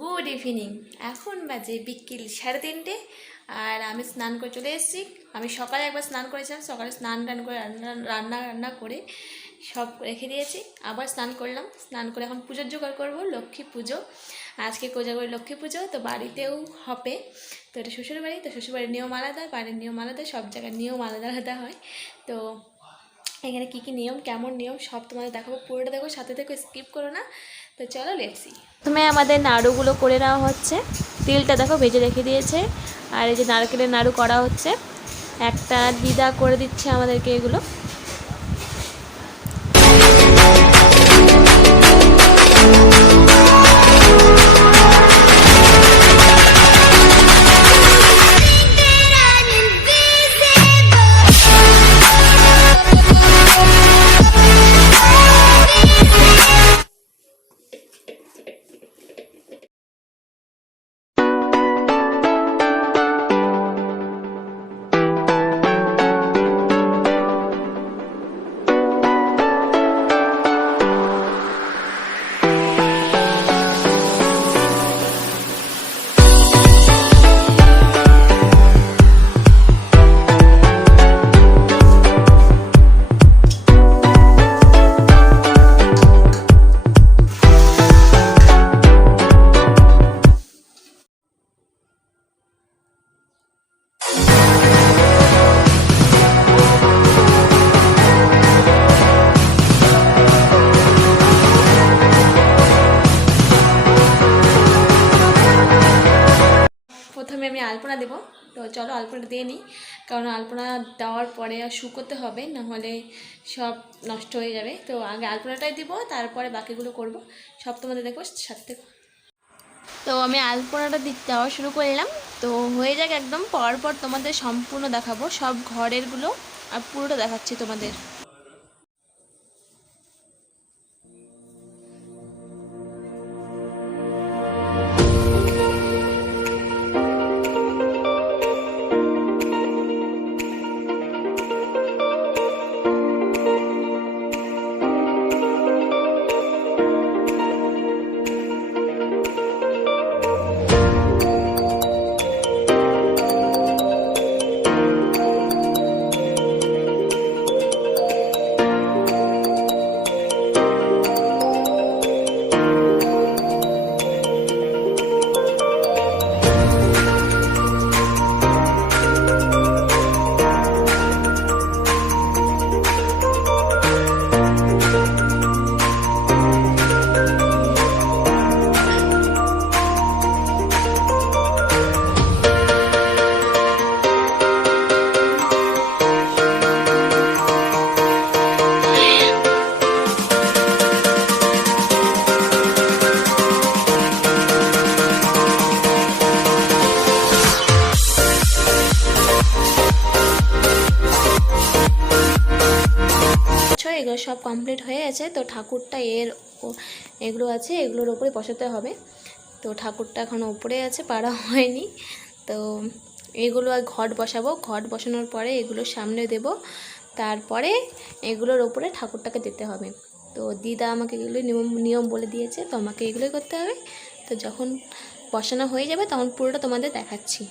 Good evening এখন বাজে বিকেল সাড়ে তিনটে, আর আমি স্নান করে চলে এসেছি। আমি সকালে একবার স্নান করেছিলাম, সকালে স্নান টান করে রান্না রান্না রান্না করে সব রেখে দিয়েছি। আবার স্নান করলাম। স্নান করে এখন পুজোর জোগাড় করব, লক্ষ্মী পুজো। আজকে কোজা করে লক্ষ্মী পুজো, তো বাড়িতেও হবে। তো এটা শ্বশুর বাড়ি, তো শ্বশুর বাড়ির নিয়ম আলাদা, বাড়ির নিয়ম আলাদা, সব জায়গায় নিয়ম আলাদা আলাদা হয়। তো এখানে কী কী নিয়ম, কেমন নিয়ম, সব তোমাদের দেখাবো। পুরোটা দেখো, সাথে দেখো স্কিপ করো না। তো চলো লেটসি প্রথমে আমাদের নাড়ুগুলো করে নেওয়া হচ্ছে। তিলটা দেখো ভেজে রেখে দিয়েছে। আর এই যে নারকেলের নাড়ু করা হচ্ছে। একটা দিদা করে দিচ্ছে আমাদেরকে এগুলো। প্রথমে আমি আলপনা দেবো। তো চলো আলপনা দিয়ে নিই। কারণ আলপনা দেওয়ার পরে আর শুকোতে হবে নাহলে সব নষ্ট হয়ে যাবে। তো আগে আলপনাটাই দিব, তারপরে বাকিগুলো করব। সব তোমাদের দেখব, সাথে তো আমি আলপনাটা দিতে দেওয়া শুরু করলাম তো হয়ে যাক একদম পর পর তোমাদের সম্পূর্ণ দেখাবো। সব ঘরেরগুলো আর পুরোটা দেখাচ্ছি তোমাদের। সব কমপ্লিট হয়ে গেছে, তো ঠাকুরটা এর এগুলো আছে, এগুলোর ওপরে বসাতে হবে। তো ঠাকুরটা এখন ওপরে আছে, পাড়া হয়নি। তো এগুলো আর ঘট বসাবো। ঘট বসানোর পরে এগুলো সামনে দেব। তারপরে এগুলোর ওপরে ঠাকুরটাকে দিতে হবে। তো দিদা আমাকে এগুলো নিয়ম নিয়ম বলে দিয়েছে, তো আমাকে এগুলোই করতে হবে। তো যখন বসানো হয়ে যাবে, তখন পুরোটা তোমাদের দেখাচ্ছি।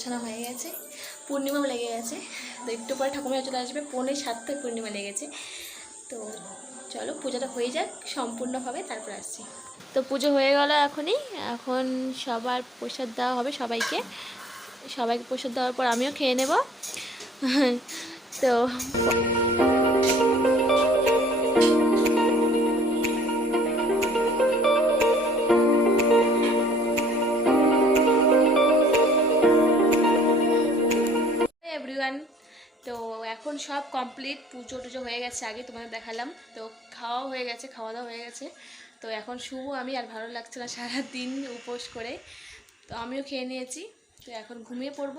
গোছানো হয়ে গেছে। পূর্ণিমাও লেগে গেছে। তো একটু পরে ঠাকুমা চলে আসবে। পৌনে সাতটায় পূর্ণিমা লেগেছে তো চলো, পুজোটা হয়ে যাক, সম্পূর্ণভাবে তারপর আসছি। তো পুজো হয়ে গেল এখনই। এখন সবার প্রসাদ দেওয়া হবে সবাইকে। সবাইকে প্রসাদ দেওয়ার পর আমিও খেয়ে নেব। তো সব কমপ্লিট পুজো টুজো হয়ে গেছে আগে, তোমাদের দেখালাম। তো খাওয়াও হয়ে গেছে খাওয়া দাওয়া হয়ে গেছে। তো এখন শুভ আমি, আর ভালো লাগছে না সারাদিন উপোস করে। তো আমিও খেয়ে নিয়েছি। তো এখন ঘুমিয়ে পড়ব।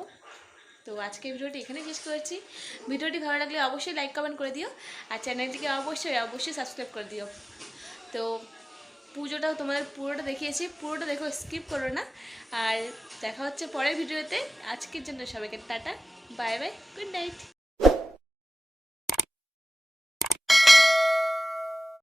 তো আজকে ভিডিওটি এখানে শেষ করেছি। ভিডিওটি ভালো লাগলে অবশ্যই লাইক কমেন্ট করে দিও। আর চ্যানেলটিকে অবশ্যই অবশ্যই সাবস্ক্রাইব করে দিও। তো পুজোটাও তোমাদের পুরোটা দেখিয়েছি। পুরোটা দেখো স্কিপ করো না। আর দেখা হচ্ছে পরের ভিডিওতে। আজকের জন্য সবাইকে tata. Bye bye good night